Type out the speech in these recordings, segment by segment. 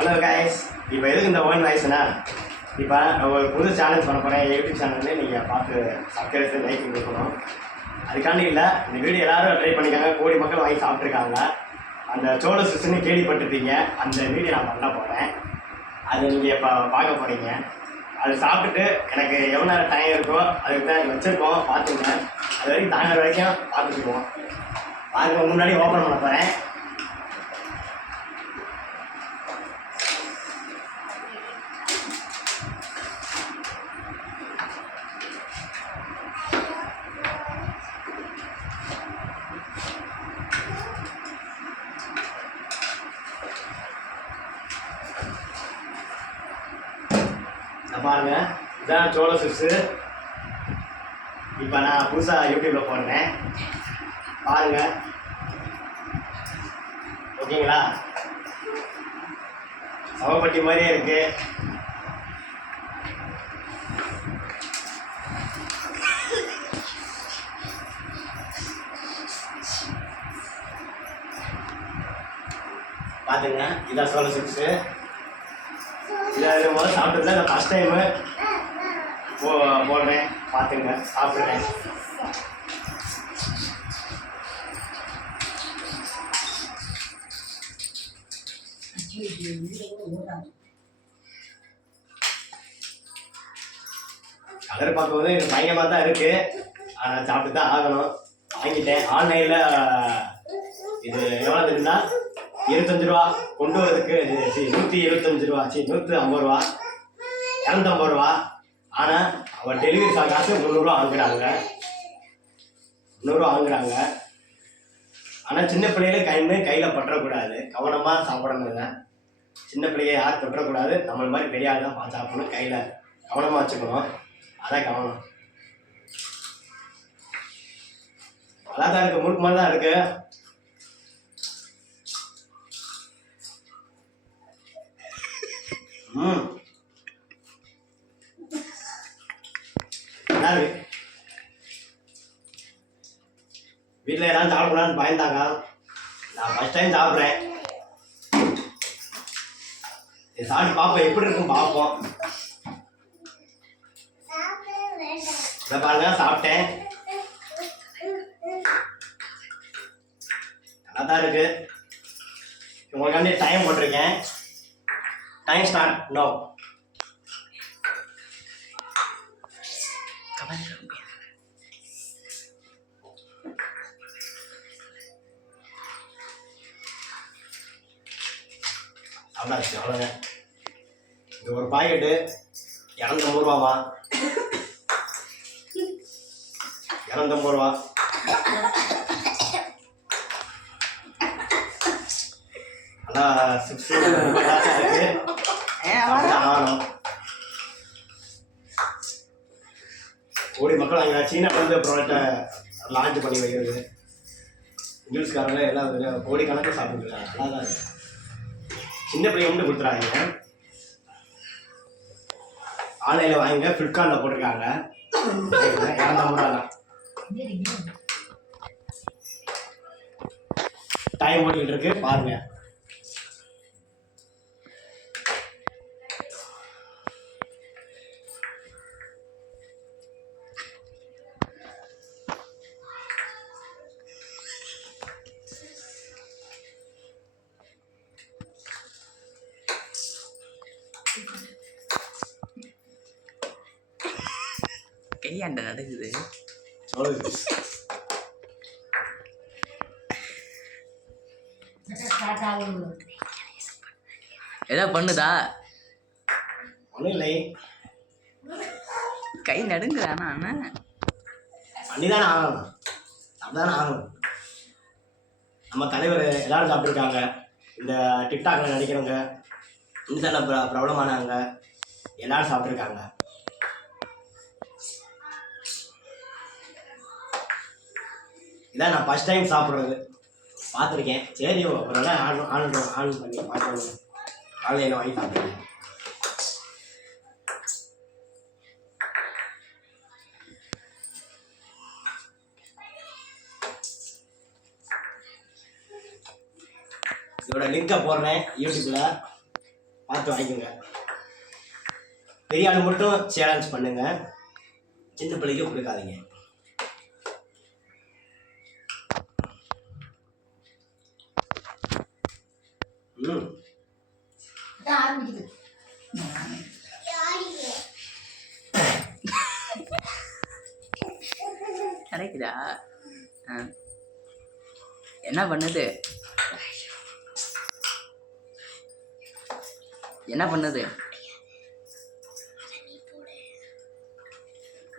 Hello guys, இப்போ எதுக்கு இந்த ஓன் வாய்ஸ்னா, இப்போ ஒரு புது சேலஞ்ச் பண்ண போகிறேன். யூடியூப் சேனல்லே நீங்கள் பார்த்து சப்ஸ்கிரைப் லைக் கொடுக்கணும். அதுக்காண்டி இல்லை, இந்த வீடியோ எல்லோரும் ட்ரை பண்ணிக்காங்க. கோடி மக்கள் வாங்கி சாப்பிட்ருக்காங்க. அந்த சோள சிசுன்னு கேள்விப்பட்டிருப்பீங்க. அந்த வீடியோ நான் பண்ண போகிறேன். அதை நீங்கள் இப்போ பார்க்க போகிறீங்க. அது சாப்பிட்டுட்டு எனக்கு எவ்வளோ நேரம் டைம் இருக்கோ அதுக்கு தான் வச்சுருக்கோம். பார்த்துங்க, அது வரைக்கும் தாங்குற வரைக்கும் பார்த்துக்குவோம். பாருங்க, முன்னாடி ஓப்பன் பண்ண போகிறேன். பாருங்க, இதான் சோள சிப்ஸு. இப்போ நான் புதுசாக யூடியூப்பில் போடுறேன், பாருங்க. ஓகேங்களா? சவப்பட்டி மாதிரியே இருக்கு. பாத்துங்க, இதான் சோள சிப்ஸு. இதை முதல்ல சாப்பிட்டு நான் ஃபஸ்ட் டைமு போடுறேன். பார்த்துங்க, சாப்பிட்றேன். கலர் பார்க்கும்போது எனக்கு பயங்கரமாக தான் இருக்குது. ஆனால் சாப்பிட்டு தான் ஆகணும். வாங்கிட்டேன் ஆன்லைனில். இது எவ்வளோ தெரியுன்னா 25 ரூபா. கொண்டு வரதுக்கு 175 ரூபா, 150 ரூபா, 250 ரூபா. ஆனால் அவள் டெலிவரி காசு 300 ரூபா வாங்குறாங்க. 300 ரூபா வாங்குறாங்க. ஆனால் சின்ன பிள்ளைகளே கையில் பற்றக்கூடாது. கவனமாக சாப்பிடணுங்க. சின்ன பிள்ளைய யாரும் தொட்டக்கூடாது. நம்மள மாதிரி பெரிய ஆள் தான் பார்த்து சாப்பிடணும். கையில் கவனமாக வச்சுக்கணும். அதான் கவனம். நல்லா தான் இருக்குது, முறுக்கு மாதிரி தான் இருக்குது. நல்லா இருக்கு. வீட்டில் யாராவது சாப்பிடக்கூடாதுன்னு பயந்தாங்க. நான் ஃபஸ்ட் டைம் சாப்பிட்றேன். சாப்பிட்டு பார்ப்போம், எப்படி இருக்கும் பார்ப்போம். இதை பாருங்க, சாப்பிட்டேன். நல்லா தான் இருக்கு. உங்களுக்காண்டி டைம் போட்டிருக்கேன். Time start now. அவ்வளோச்சு, அவ்வளோங்க. இது ஒரு பாக்கெட்டு 250 ரூபாவா? 250 ரூபா. நல்லா சிப்ஸ் இருக்கு. ஆகணும். கோடி மக்கள் அங்கே சீனா வந்து ப்ராடக்டை லான்ச் பண்ணி வைக்கிறது. இங்கிலீஷ்காரங்க எல்லாம் கோடி கணக்கில் சாப்பிட்டுருக்காங்க. நல்லா தான் இருக்கு. சின்ன பிள்ளைங்க வந்து கொடுத்துறாங்க. ஆன்லைனில் வாங்கிங்க. ஃப்ளிப்கார்ட்டில் போட்டிருக்காங்க. 250 ரூபா தான். டைம் ஓட்டிகிட்டு இருக்கு, பாருங்க. கையாண்ட நடக்குது. ஏதோ பண்ணுதா? ஒன்றும் இல்லை, கை நடுங்குதானா? பண்ணிதானே ஆகணும். அப்படிதானே ஆகணும். நம்ம தலைவர் எல்லாரும் சாப்பிட்ருக்காங்க. இந்த டிக்டாக்ல நடிக்கிறவங்க, இன்ஸ்டால பிரபலமானவங்க எல்லாரும் சாப்பிட்ருக்காங்க. இதான் நான் ஃபஸ்ட் டைம் சாப்பிட்றது. பார்த்துருக்கேன். சரி, ஒரு நாள் ஆன் பண்ணி பார்க்கணும். ஆன்லைனில் வாங்கி சாப்பிட்றேன். இதோட லிங்கை போடுறேன் யூடியூப்பில். பார்த்து வாங்கிக்கோங்க. பெரிய ஆள் மட்டும் சேலஞ்ச் பண்ணுங்க, சின்ன பிள்ளைக்கு கொடுக்காதீங்க. கிடைக்குதா? என்ன பண்ணுது? என்ன பண்ணுது?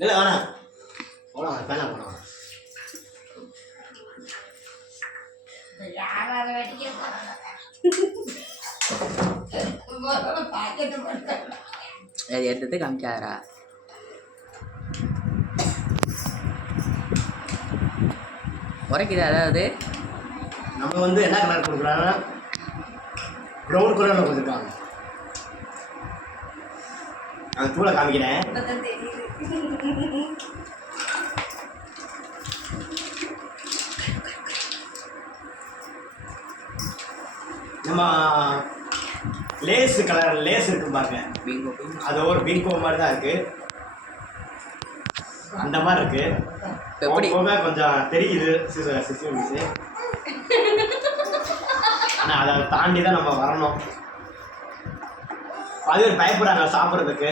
இல்லை வேணாம், போலாம் பேனா போலாம். அது எடுத்து காமிக்காதரா? உரைக்குது. அதாவது நம்ம வந்து என்ன கலர் கொடுக்குறாங்கன்னா ப்ரௌன் கலரில் கொடுத்துருக்காங்க. அது தூளை காமிக்கிறேன். நம்ம லேஸ் கலர் லேஸ் இருக்கு பாருங்க, அது ஒரு பிங்கோ மாதிரி தான் இருக்கு, அந்த மாதிரி இருக்கு. போக கொஞ்சம் தெரியுது சிசு, ஆனால் அதை தாண்டி தான் நம்ம வரணும். அது ஒரு பயப்படுறாங்க சாப்பிட்றதுக்கு,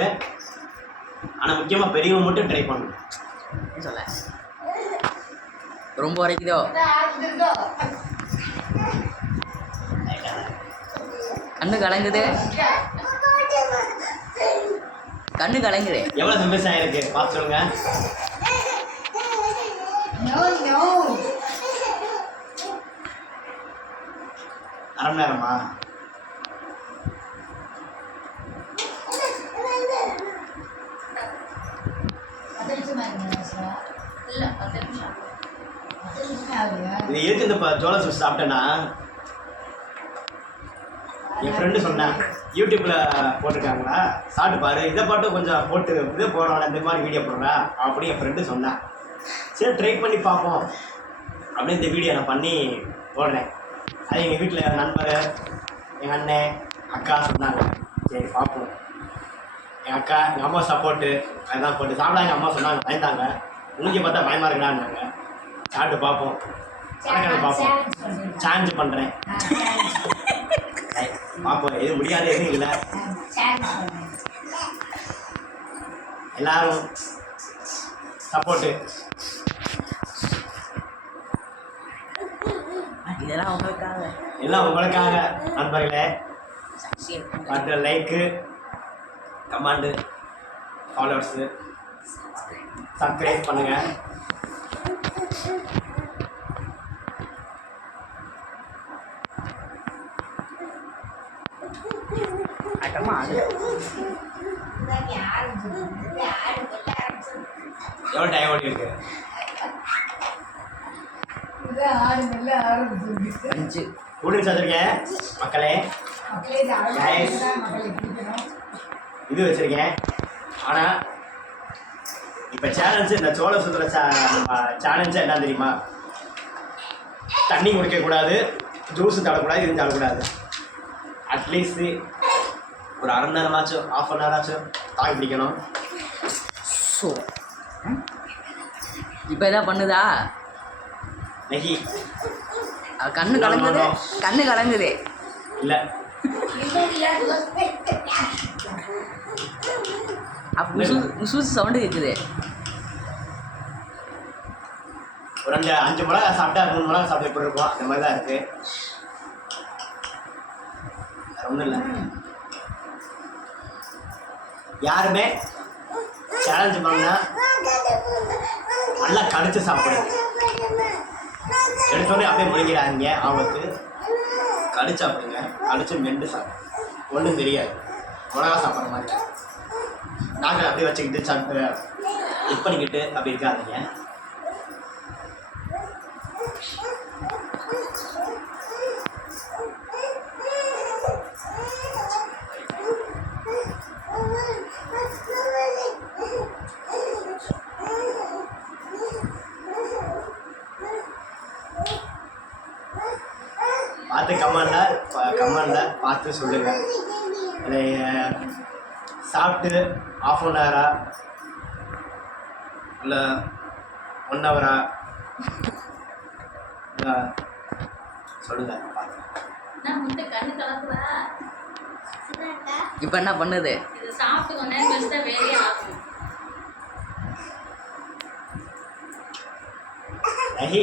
ஆனால் முக்கியமாக பெரியவங்க மட்டும் ட்ரை பண்ணணும். சொல்ல ரொம்ப வரைக்குதோ? கண்ணு கலங்குது, கண்ணு கலங்குது. எவ்வளோ சந்தோஷம் ஆயிருக்கு பார்த்து சொல்லுங்க. அரை மணி நேரமா? இது எதுக்கு இந்த ஜோள சூஸ் சாப்பிட்டேன்னா, என் ஃப்ரெண்டு சொன்னேன் யூடியூப்ல போட்டிருக்காங்களா சாப்பிட்டு பாரு, இதை பாட்டு கொஞ்சம் போட்டு இதை போடுறாங்க, இந்த மாதிரி வீடியோ போடுறா அப்படி என் ஃப்ரெண்டு சொன்னேன். சரி ட்ரை பண்ணி பார்ப்போம் அப்படின்னு இந்த வீடியோ நான் பண்ணி போடுறேன். அது எங்கள் வீட்டில் நண்பர், எங்கள் அண்ணன், அக்கா சொன்னாங்க சரி பார்ப்போம். எங்கள் அக்கா எங்கள் அம்மா சப்போர்ட்டு அதுதான் போட்டு சாப்பிட எங்கள் அம்மா சொன்னாங்க, பயந்தாங்க. உங்களுக்கு பார்த்தா பயமாக இருக்கலான்னாங்க. சாப்பிட்டு பார்ப்போம், பார்ப்போம், சேலஞ்ச் பண்ணுறேன் பார்ப்போம். எதுவும் முடியாது, எதுவும் இல்லை. எல்லாரும் சப்போர்ட்டு. இதெல்லாம் உங்களுக்காக, எல்லாம் உங்களுக்காக நண்பர்களே. மற்ற லைக்கு, கமெண்டு, ஃபாலோவர்ஸு சப்ஸ்கிரைப் பண்ணுங்க. எவ்வளோ டைம் ஓடி இருக்கு? 5 ஸ்டூடெண்ட்ஸ் வச்சுருக்கேன் மக்களே. இது வச்சுருக்கேன். ஆனால் இப்போ சேலஞ்சு இந்த சோள சுற்றுற சேலஞ்சு என்ன தெரியுமா? தண்ணி குடிக்கக்கூடாது, ஜூஸு தரக்கூடாது, இது தரக்கூடாது. அட்லீஸ்ட்டு ஒரு அரை மணி நேரமாச்சும், ½ மணி நேரமாச்சும் தாக்கு பிடிக்கணும். ஸோ இப்போ எதாவது பண்ணுதா? நெகி கண்ணு கலங்குது, கண்ணு கலங்குது. இல்லை அப்போ முசூஸ் சவுண்டு கேட்குது. ஒரு 5 மிளகா சாப்பிட்டா 3 மிளகா சாப்பிட்டு எப்படி இருக்கும் அந்த மாதிரி தான் இருக்குது. ஒன்றும் இல்லை. யாருமே சேலஞ்ச் பண்ணா நல்லா கடிச்சு சாப்பிடுங்க. எடுத்தோடனே அப்படியே முழுங்கிறாங்க. அவங்களுக்கு கடிச்சு சாப்பிடுங்க, கடிச்சு மெண்டு சாப்பிடுங்க. ஒன்றும் தெரியாது, மிளகா சாப்பிட்ற மாதிரி. நாங்கள் அப்படியே வச்சுக்கிட்டு சாப்பிட்டு இது பண்ணிக்கிட்டு அப்படி இருக்காதீங்க. பார்த்து கமெண்டில் பார்த்து சொல்லுங்கள். இதை சாப்பிட்டு ½ மணி நேரம் இல்லை 1 ஹவரா இல்லை சொல்லுங்கள் நான் முட்டை கண்ணு கலக்குதா? இப்போ என்ன பண்ணுது? இது சாப்பிட்டு கொஞ்ச நேரம் கழிச்சு தான் வேலையே ஆகும். நஹி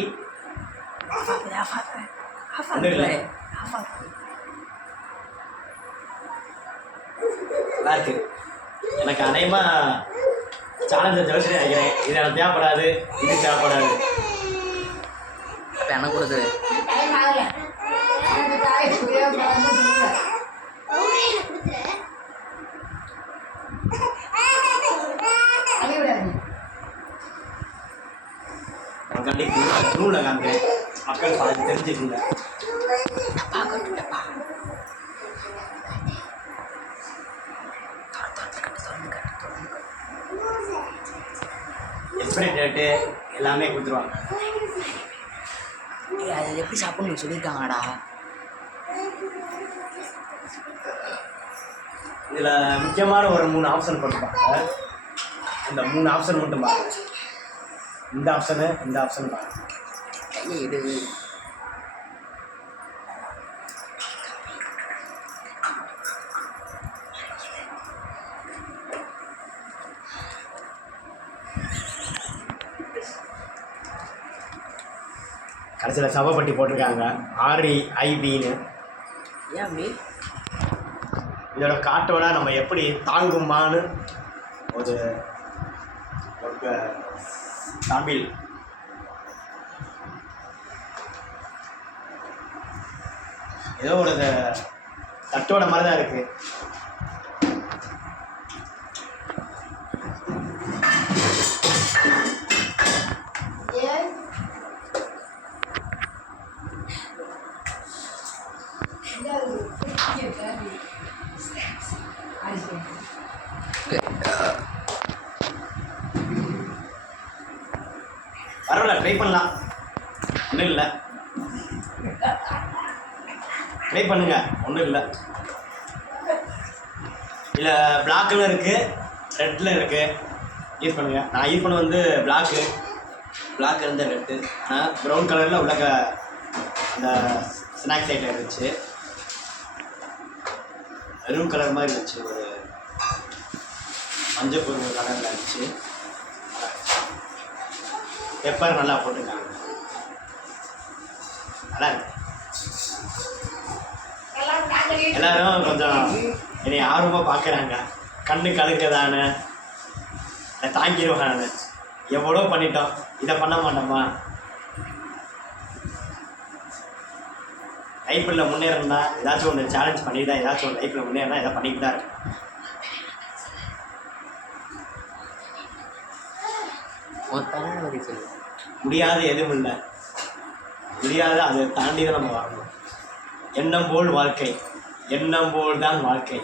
ஒன்றும் இல்லை நல்லா இருக்கு. எனக்கு அநேகமாக சேலஞ்சர் ஜோசி நினைக்கிறேன். இது எனக்கு தேவைப்படாது, இது தேவைப்படாது. இப்போ எனக்கு கொடுக்குது. ரூல காமிக்கிறேன், மக்கள் பாதி தெரிஞ்சுக்கல. எக்ஸ்பைரி டேட்டு எல்லாமே கொடுத்துருவாங்க. அது எப்படி சாப்பிடணும்னு சொல்லியிருக்காங்கடா. இதில் முக்கியமான ஒரு 3 ஆப்ஷன் போட்டுருப்பாங்க. அந்த 3 ஆப்ஷன் மட்டும் பாருங்க. இந்த ஆப்ஷன் பாருங்க. கையை எடு. கடைசியில் சவப்பட்டி போட்டிருக்காங்க, REIBன்னு. ஏன் அப்படி? இதோட காட்டோட நம்ம எப்படி தாங்குமான்னு ஒரு தமிழ் ஏதோ ஒரு தட்டோட மாதிரி தான் இருக்கு. பரவாயில்ல, ட்ரை பண்ணலாம், ஒன்றும் இல்லை. ட்ரை பண்ணுங்க, ஒன்றும் இல்லை. இதில் பிளாக்கில் இருக்குது, ரெட்டில் இருக்குது. யூஸ் பண்ணுங்கள். நான் யூஸ் பண்ண வந்து பிளாக் இருந்த ரெட்டு. ஆனால் ப்ரௌன் கலரில் உள்ள அந்த ஸ்நாக்ஸ் ஐட்டம் இருந்துச்சு. மெரூன் கலர் மாதிரி இருந்துச்சு, ஒரு மஞ்சள் பொருள் கலரில் இருந்துச்சு. பெப்பர் நல்லா போட்டுருக்காங்க, நல்லா இருக்கு. எல்லாரும் கொஞ்சம் என்னை ஆர்வமாக பார்க்குறாங்க. கண்ணு கலக்குதானு, தாங்கிடுவானு. எவ்வளோ பண்ணிட்டோம், இதை பண்ண மாட்டோமா? லைஃப்பில் முன்னேறணும்னா ஏதாச்சும் ஒன்று சேலஞ்ச் பண்ணி தான், ஏதாச்சும் ஒன்று லைஃப்பில் முன்னேறினா இதை பண்ணிட்டு தான் இருக்கு. முடியாது எதுவும் இல்லை, முடியாது, அதை தாண்டி தான் நம்ம வாழணும். எண்ணம் போல் வாழ்க்கை, எண்ணம் போல் தான் வாழ்க்கை.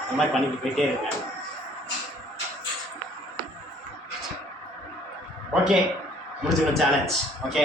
அந்த மாதிரி பண்ணிட்டு போயிட்டே இருங்க. ஓகே, முடிச்சுக்கணும் சேலஞ்ச். ஓகே.